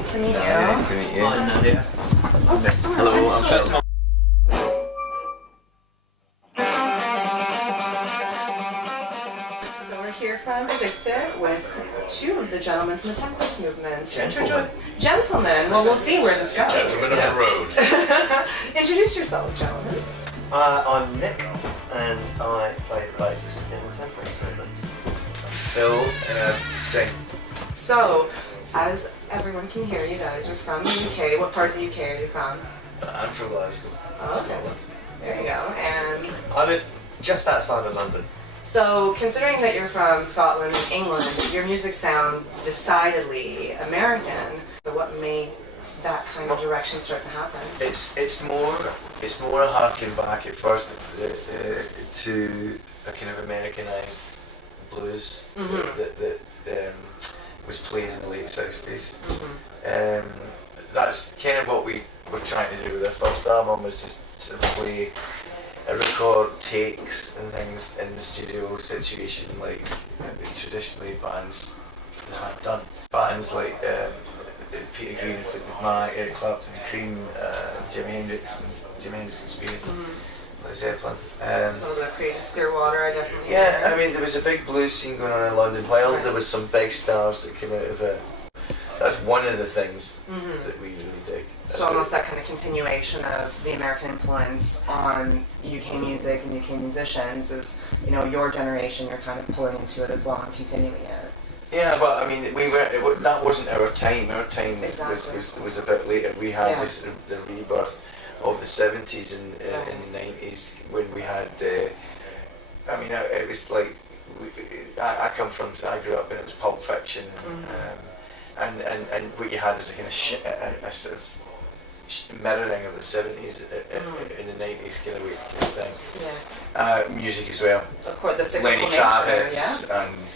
Nice to meet you. Nice to meet you. Hi, Nadia. Hello, I'm Phil. So we're here from Addicted with two of the gentlemen from the Temperance movement. Gentlemen. Well, we'll see where this goes. Gentlemen of the road. Introduce yourselves, gentlemen. I'm Nick, and I play the bass in the Temperance movement. Phil, sing. So, as everyone can hear, you guys are from the UK. What part of the UK are you from? I'm from Glasgow. Oh, okay. There you go. And I live just outside of London. so, considering that you're from Scotland and England, your music sounds decidedly American. So, what made that kind of direction start to happen? It's more a harking back at first to a kind of Americanized blues that was played in the late 60s. That's kind of what we were trying to do with our first album, was just sort of play record takes and things in the studio situation like traditionally bands have done. Bands like Peter Green and Fleetwood Mac, Eric Clapton, Cream, Jimi Hendrix and Speed, Led Zeppelin. A little bit of Creedence Clearwater, I definitely. Yeah, I mean there was a big blues scene going on in London. While there was some big stars that came out of it, that's one of the things that we really dig. So almost that kind of continuation of the American influence on UK music and UK musicians is, you know, your generation, you're kind of pulling into it as well and continuing it. Yeah, but I mean, that wasn't our time. Our time was a bit later. We had the rebirth of the 70s and in the 90s when we had. I mean, it was like I grew up and it was Pulp Fiction, and what you had was a kind of a sort of mirroring of the 70s in the 90s kind of thing. Yeah. Music as well. Of course, the cyclical Lenny nature, Kravitz and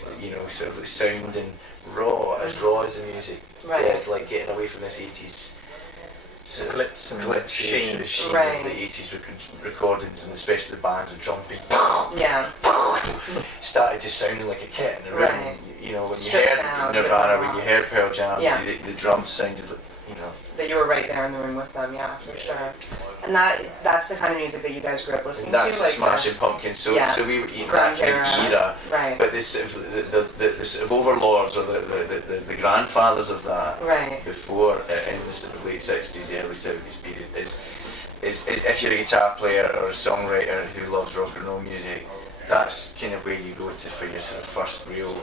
sort of sound and raw as the music. Right. Like getting away from this 80s sort of Glitz and sheen. the sheen Right. of the 80s recordings, and especially the bands of drum beat. Yeah. Started just sounding like a kit in the room. Right. You know, when Stripped you down, heard bit Nirvana, more when you heard Pearl Jam, Yeah. the drums sounded like, you know. That you were right there in the room with them, yeah, for sure. And that's the kind of music that you guys grew up listening That's to? the Like Smashing Pumpkins. So we were in that grunge kind of era. Right. But this sort of the sort of overlords or the grandfathers of that Right. before in the sort of late 60s, early 70s period is if you're a guitar player or a songwriter who loves rock and roll music, that's kind of where you go to for your sort of first real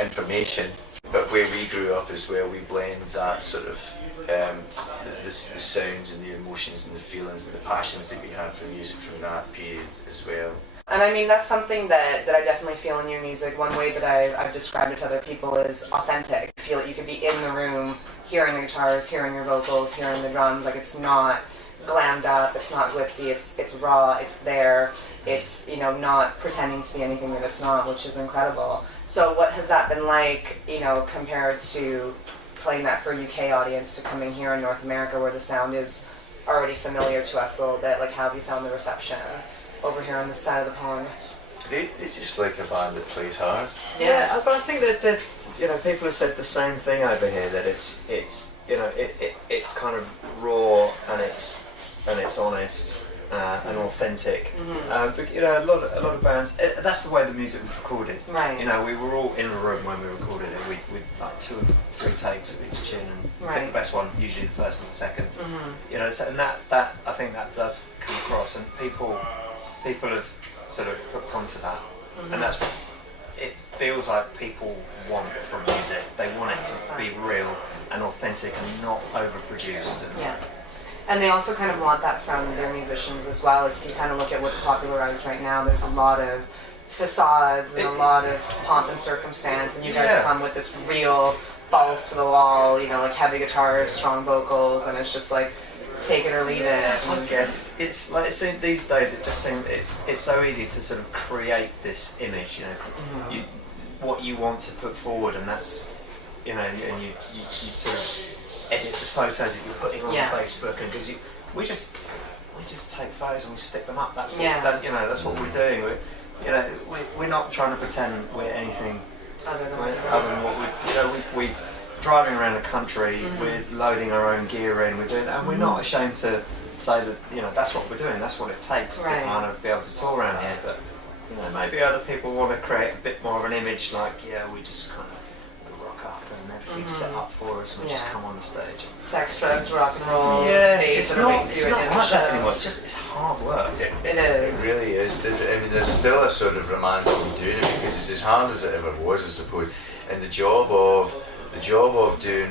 information. But where we grew up is where we blend that sort of the sounds and the emotions and the feelings and the passions that we had for music from that period as well. And I mean, that's something that I definitely feel in your music. One way that I've described it to other people is authentic. I feel that you could be in the room, hearing the guitars, hearing your vocals, hearing the drums. Like, it's not glammed up, it's not glitzy, it's raw, it's there. It's, you know, not pretending to be anything that it's not, which is incredible. So what has that been like, you know, compared to playing that for a UK audience to coming here in North America where the sound is already familiar to us a little bit? Like, how have you found the reception over here on this side of the pond? They just like a band that plays hard. Yeah, but I think that you know, people have said the same thing over here, that it's you know, it's kind of raw and it's honest and authentic. But you know, a lot of bands, that's the way the music was recorded. Right. You know, we were all in a room when we recorded it. We like 2 or 3 takes of each tune, and pick the best one, usually the first and the second. You know, so, and that I think that does come across, and people have sort of hooked onto that, and that's what it feels like people want from music. They want it to be real and authentic and not overproduced. Yeah. And they also kind of want that from their musicians as well. If you kind of look at what's popularized right now, there's a lot of facades and a lot of pomp and circumstance, and you guys come with this real balls to the wall, you know, like heavy guitars, strong vocals, and it's just like, take it or leave it. I guess it's like these days. It just seems it's so easy to sort of create this image, you know, what you want to put forward, and that's, you know, and you sort of edit the photos that you're putting on Facebook, and because we just take photos and we stick them up. That's what that's what we're doing. We're not trying to pretend we're anything other than what we driving around the country, we're loading our own gear in, we're doing, and we're not ashamed to say that, you know, that's what we're doing, that's what it takes to kind of be able to tour around here. But, you know, maybe other people want to create a bit more of an image like, yeah, we just kind of rock up and everything's set up for us and we just come on the stage. Sex, drugs, rock and roll, it's not like that anymore, it's hard work. It is. It really is different. I mean, there's still a sort of romance in doing it because it's as hard as it ever was, I suppose. And the job of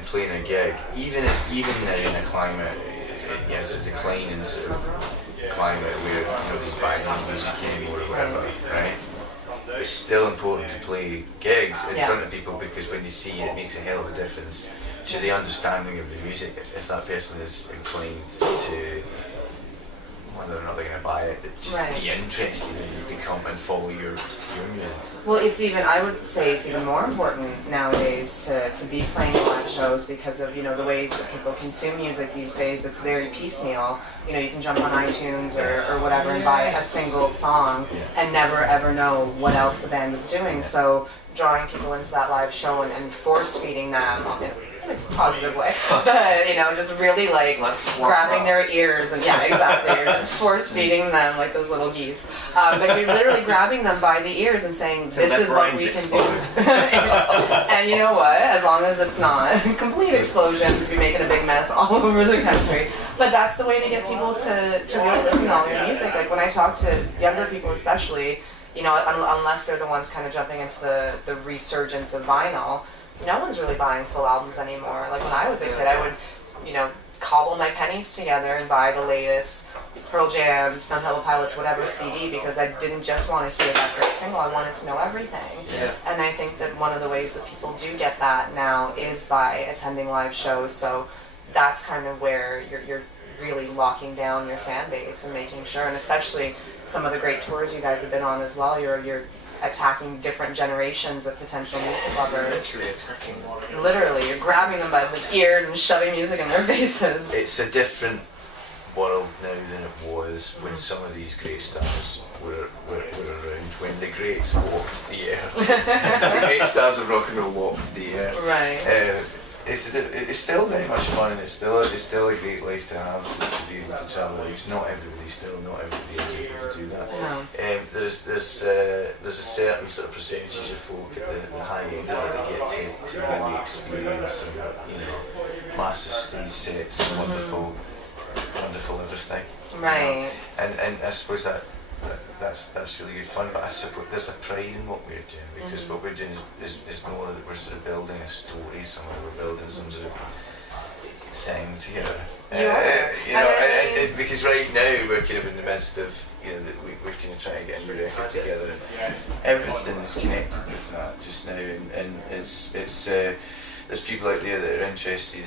playing a gig, even now in a climate, it's a declining sort of climate where nobody's buying music anymore or whatever, right? It's still important to play gigs in front of people because when you see it, it makes a hell of a difference to the understanding of the music. If that person is inclined to, whether or not they're going to buy it, but just be interested and become and follow your music. Well, I would say it's even more important nowadays to be playing live shows because of, the ways that people consume music these days. It's very piecemeal. You can jump on iTunes or whatever and buy a single song and never ever know what else the band is doing. So drawing people into that live show and force feeding them in a positive way, but just really like grabbing their ears and exactly, you're just force feeding them like those little geese, but you're literally grabbing them by the ears and saying, this is what we can do. And you know what, as long as it's not complete explosions, be making a big mess all over the country, but that's the way to get people to really listen to all your music. Like when I talk to younger people especially, unless they're the ones kind of jumping into the resurgence of vinyl, no one's really buying full albums anymore. Like when I was a kid, I would, cobble my pennies together and buy the latest Pearl Jam, Stone Temple Pilots, whatever CD because I didn't just want to hear that great single, I wanted to know everything. Yeah. And I think that one of the ways that people do get that now is by attending live shows. So that's kind of where you're really locking down your fan base and making sure, and especially some of the great tours you guys have been on as well, you're attacking different generations of potential music lovers. Literally attacking. Literally, you're grabbing them by the ears and shoving music in their faces. It's a different world now than it was when some of these great stars were around, when the greats walked the air. The great stars of rock and roll walked the air. Right. It's still very much fun, and it's still a great life to have to be able to travel. Because not everybody is able to do that. No. There's a certain sort of percentages of folk at the high end of it that get to really experience massive stage sets and wonderful everything. Right. And I suppose that's really good fun, but I suppose there's a pride in what we're doing because what we're doing is more that we're sort of building a story somewhere, we're building some sort of thing together. Because right now we're kind of in the midst of, that we're kind of trying to get a new record together and everything is connected with that just now, and it's there's people out there that are interested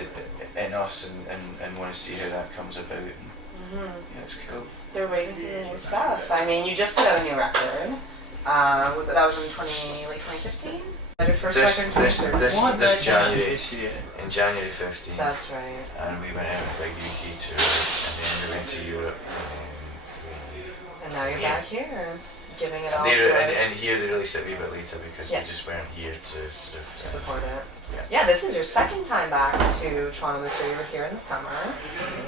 in us and want to see how that comes about. Yeah, it's cool. They're waiting for the new stuff. I mean, you just put out a new record. That was in late 2015? Your first record in 2013? This January, in January 15. That's right. And we went out on a big UK tour, and then we went to Europe, and now you're back here, giving it all and here they released it a wee bit later because we just weren't here to sort of... to support it. Yeah, this is your second time back to Toronto this year. You were here in the summer,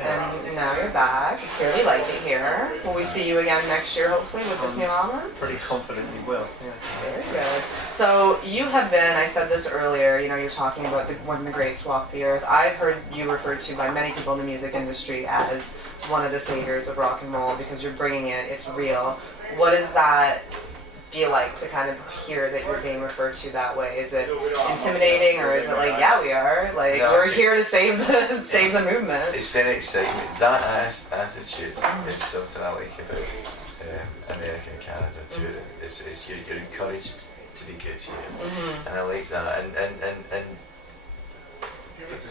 and now you're back. You clearly like it here. Will we see you again next year, hopefully, with this new album? Pretty confident we will, yeah. Very good. So you have been, I said this earlier, you're talking about when the greats walked the earth. I've heard you referred to by many people in the music industry as one of the saviors of rock and roll because you're bringing it, it's real. What does that feel like to kind of hear that you're being referred to that way? Is it intimidating, or is it like, yeah, we are, like, we're here to save the movement? It's very exciting. That attitude is something I like about America and Canada too. It's you're encouraged to be good here, and I like that. And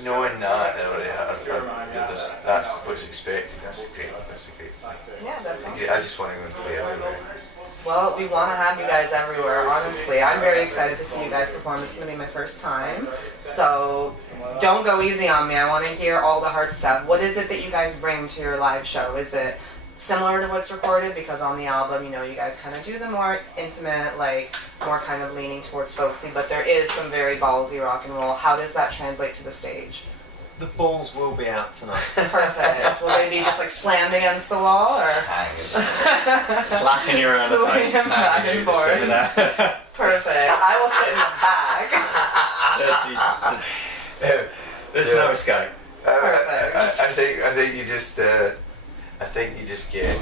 knowing that that's what's expected. That's a great thing. Yeah, that's awesome. I just want to go and play everywhere. Well, we want to have you guys everywhere, honestly. I'm very excited to see you guys perform. It's going to be my first time. So don't go easy on me. I want to hear all the hard stuff. What is it that you guys bring to your live show? Is it similar to what's recorded, because on the album, you know, you guys kind of do the more intimate, like more kind of leaning towards folksy, but there is some very ballsy rock and roll. How does that translate to the stage? The balls will be out tonight. Perfect. Will they be just like slammed against the wall, or slapping you around the face? Swinging back and forth. Perfect. I will sit in the back. There's no escape. I think you just get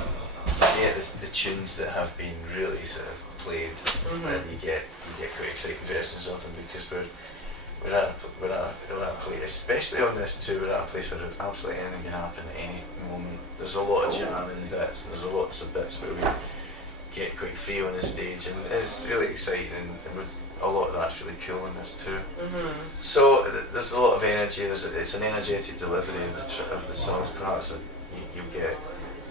the tunes that have been really sort of played, and you get quite exciting versions of them, because we're at a place, especially on this tour, we're at a place where absolutely anything can happen at any moment. There's a lot of jamming bits, and there's lots of bits where we get quite free on the stage, and it's really exciting, and a lot of that's really cool in this tour. So there's a lot of energy. It's an energetic delivery of the songs. Perhaps you get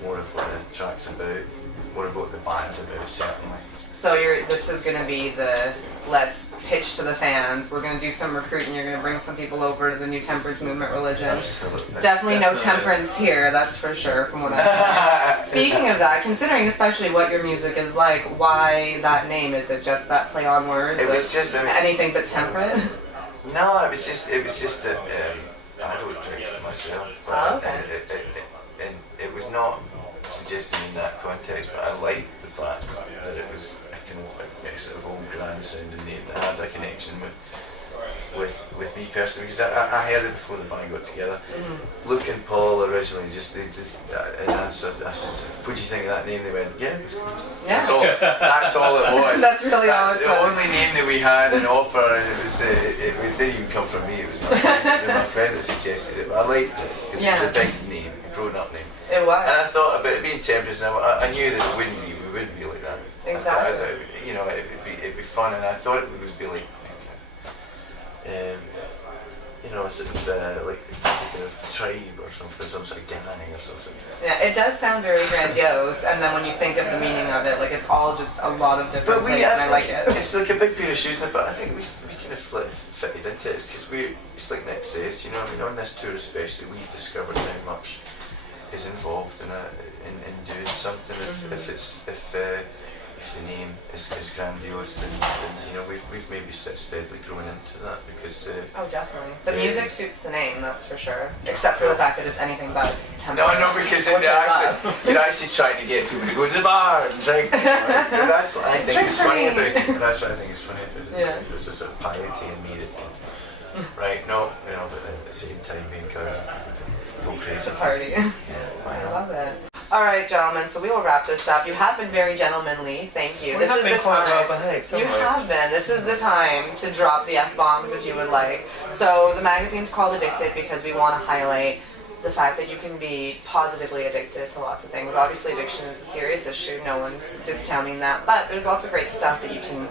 more of what the track's about, more of what the band's about, certainly. So this is going to be the let's pitch to the fans. We're going to do some recruiting. You're going to bring some people over to the new temperance movement religion. Absolutely. Definitely no temperance here, that's for sure, from what I know. Speaking of that, considering especially what your music is like, why that name? Is it just that play on words? It was just anything but temperate? No, it was just that I don't drink it myself. Oh, okay. And it was not suggested in that context, but I liked the fact that it was a sort of old grand sounding name that had a connection with me personally, because I heard it before the band got together. Luke and Paul originally and I said, what do you think of that name? They went, yeah, it's good. Yeah. That's all it was. That's really That's awesome. the only name that we had in offer, and it didn't even come from me. It was my friend that suggested it. But I liked it because it was a big name, a grown-up name. It was. And I thought about it being Temperance, and I knew that we wouldn't be like that. Exactly. I thought, you know, it'd be fun, and I thought it would be like, you know, sort of like a kind of tribe or something, some sort of gang or something. Yeah, it does sound very grandiose, and then when you think of the meaning of it, like it's all just a lot of different things, and I like it. It's like a big pair of shoes now, but I think we kind of fitted into it, because it's like Nick says, you know, I mean, on this tour especially, we've discovered how much is involved in doing something. If the name is grandiose, then you know we've maybe steadily grown into that, because oh, definitely, the music suits the name, that's for sure, except for the fact that it's anything but temperance. No, because you're actually trying to get people to go to the bar and drink. That's what I think is funny about it. That's what I think is funny about it. Yeah. There's a sort of piety in me that right, no, you know, but at the same time being encouraging people to go crazy. To party. Yeah, I love it. Alright, gentlemen, so we will wrap this up. You have been very gentlemanly, thank you. This is the time. Quite well behaved, you have been. This is the time to drop the F-bombs if you would like. So the magazine's called Addicted because we want to highlight the fact that you can be positively addicted to lots of things. Obviously addiction is a serious issue, no one's discounting that, but there's lots of great stuff that you can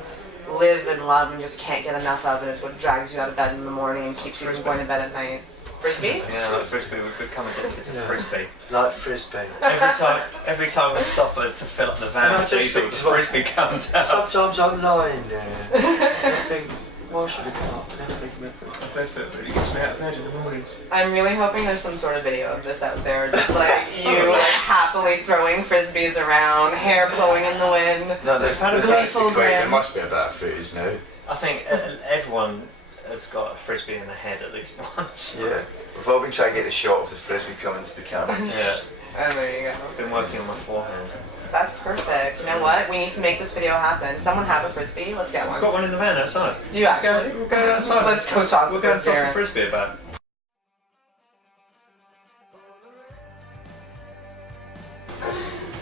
live and love and just can't get enough of, and it's what drags you out of bed in the morning and keeps you from going to bed at night. Frisbee? Yeah, like Frisbee. We've become addicted to Frisbee. Like Frisbee. Every time we stop to fill up the van with diesel, the Frisbee comes out. Sometimes I'm lying there. I think, why should I get up? And then I think about Frisbee. But it gets me out of bed in the mornings. I'm really hoping there's some sort of video of this out there, just like you like happily throwing Frisbees around, hair blowing in the wind. No, there's actually there must be a bit of footage now. I think everyone has got a Frisbee in their head at least once. Yeah. We've all been trying to get the shot of the Frisbee coming to the camera. Yeah. And there you go. I've been working on my forehand. That's perfect. You know what? We need to make this video happen. Someone have a Frisbee? Let's get one. I've got one in the van outside. Do you actually? We'll go outside. Let's go toss We'll go toss the Frisbee about.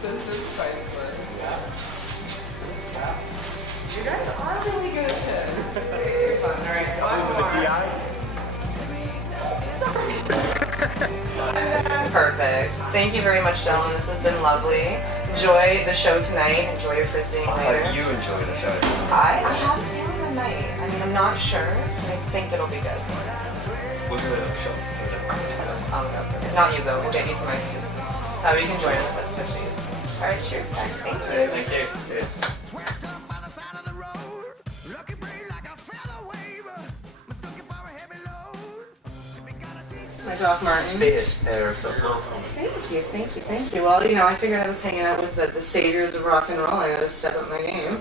This is priceless. You guys are really good at this. It's fun. All right, go on. Sorry. Perfect. Thank you very much, gentlemen. This has been lovely. Enjoy the show tonight. Enjoy your Frisbee I later. hope you enjoy the show. I have a feeling I might. I mean, I'm not sure, but I think it'll be good. We'll do a little shot together. Not you though. We'll get you some ice too. We can join in the festivities. All right, cheers, guys. Thank you. Thank you. Cheers. my Doc Martens. Fierce pair of Doc Martens. Thank you. Well, I figured I was hanging out with the saviors of rock and roll. I gotta step up my game.